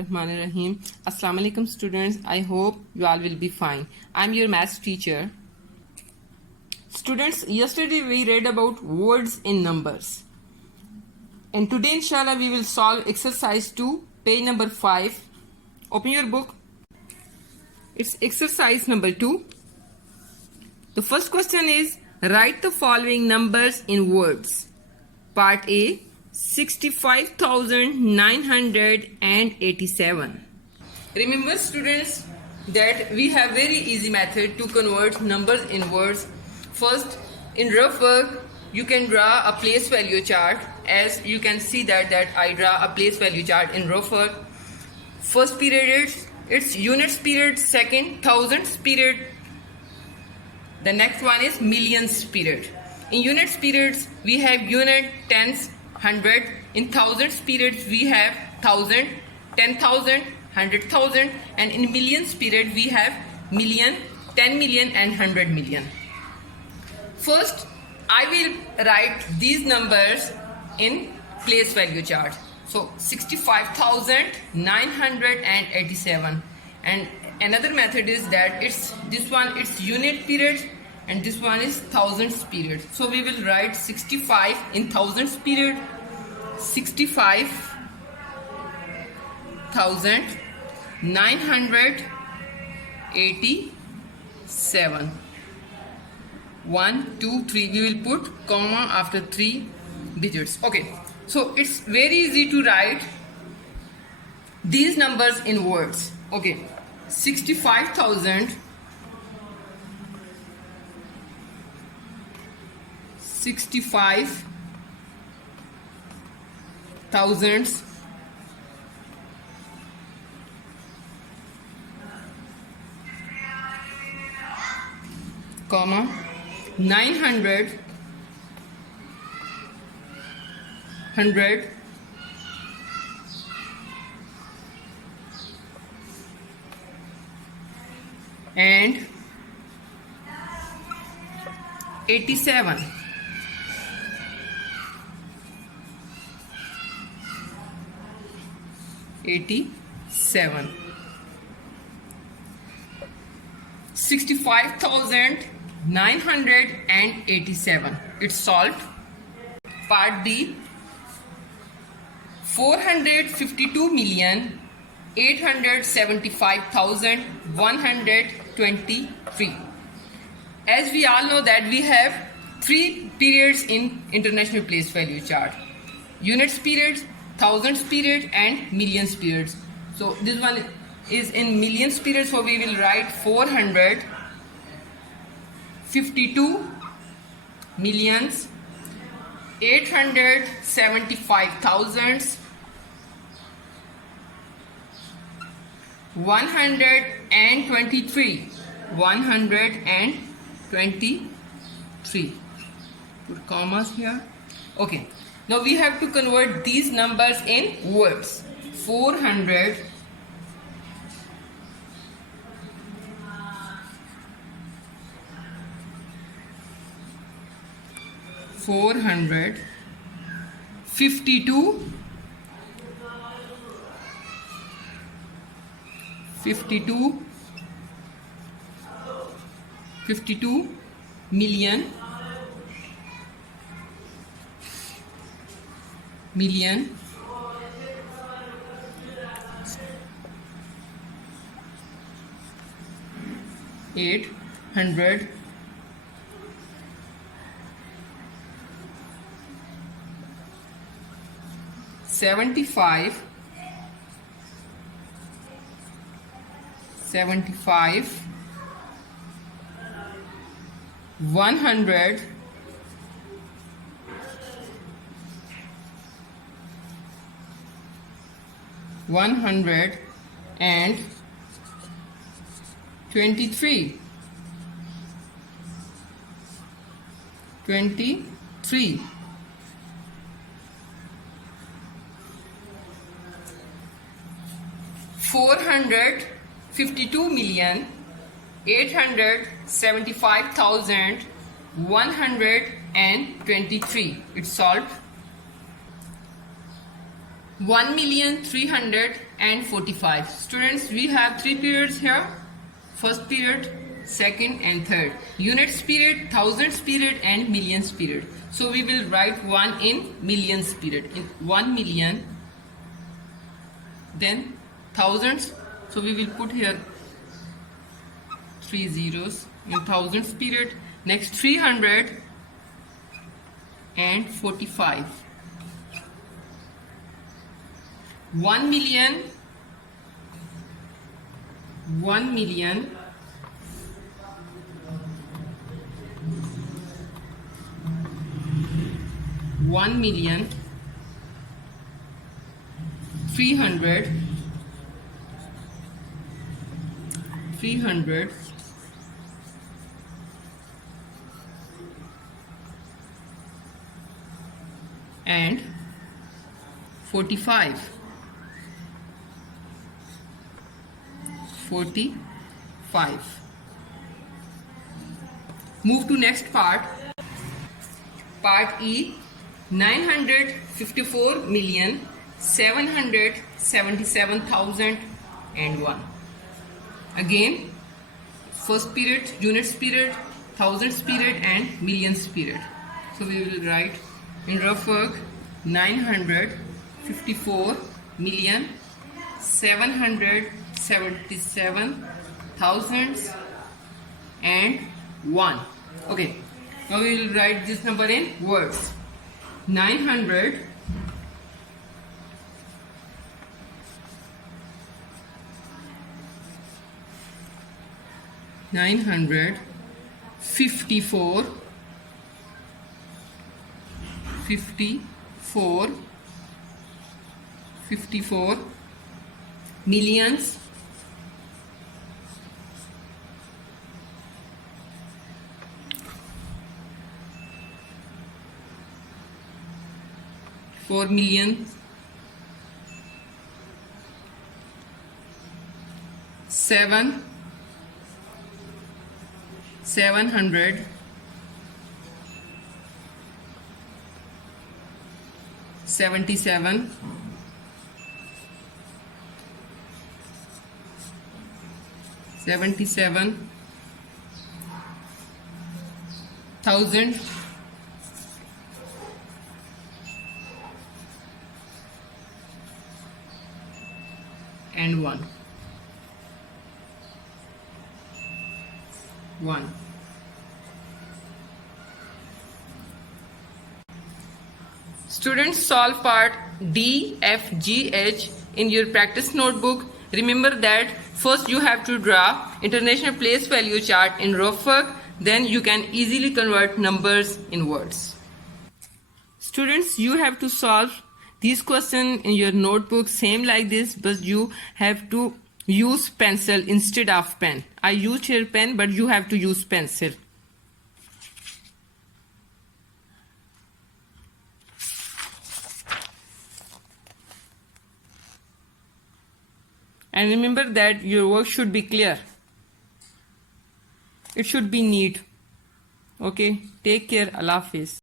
Bismillahirrahmanirrahim. Assalamu alaikum students. I hope you all will be fine. I'm your maths teacher. Students, yesterday we read about words in numbers. And today inshallah we will solve exercise 2, page number 5. Open your book. It's exercise number 2. The first question is write the following numbers in words. Part A, 65,987. Remember students that we have very easy method to convert numbers in words. First, in rough work you can draw a place value chart. As you can see that I draw a place value chart in rough work. First period it's units period, second thousands period, the next one is millions period. In units periods we have unit, tens, 100. In thousands periods we have 1,000, 10,000, 100,000, and in millions period we have million, 10 million and 100 million. First, I will write these numbers in place value chart. So 65,987, and another method is that it's unit period and this one is thousands period. So we will write 65 in thousands period, 65,987. 1, 2, 3. We will put comma after 3 digits. Okay. So it's very easy to write these numbers in words. Okay. 65,000. 65 thousands, comma 900, 100, and 87. 65,987. It's solved. Part B, 452,875,123. As we all know that we have 3 periods in international place value chart: units periods, thousands period and millions periods. So this one is in millions period, so we will write 452 millions 875,000 123. Put commas here. Okay. Now we have to convert these numbers in words. 400 52 million 800 75 100 and 23. 452,875,123. It's solved. 1,345. Students, we have 3 periods here. First period, second and third. Units period, thousands period and millions period. So we will write 1 in millions period. In 1 million, then thousands. So we will put here 3 zeros in thousands period. Next 345. 1 million, 1 million, 1 million, 300, 300, and 45. 45. Move to next part. Part E. 954,777,001. Again, first period, units period, thousands period and millions period. So we will write in rough work 954,777,001. Okay, now we will write this number in words. 900 54 millions, four million, 700, 77, 1,000 and 1. Students, solve part D, F, G, H in your practice notebook. Remember that first you have to draw international place value chart in rough work, then you can easily convert numbers in words. Students, you have to solve these questions in your notebook same like this, but you have to use pencil instead of pen. I used here pen, but you have to use pencil. And remember that your work should be clear. It should be neat. Okay, take care. Allah Hafiz.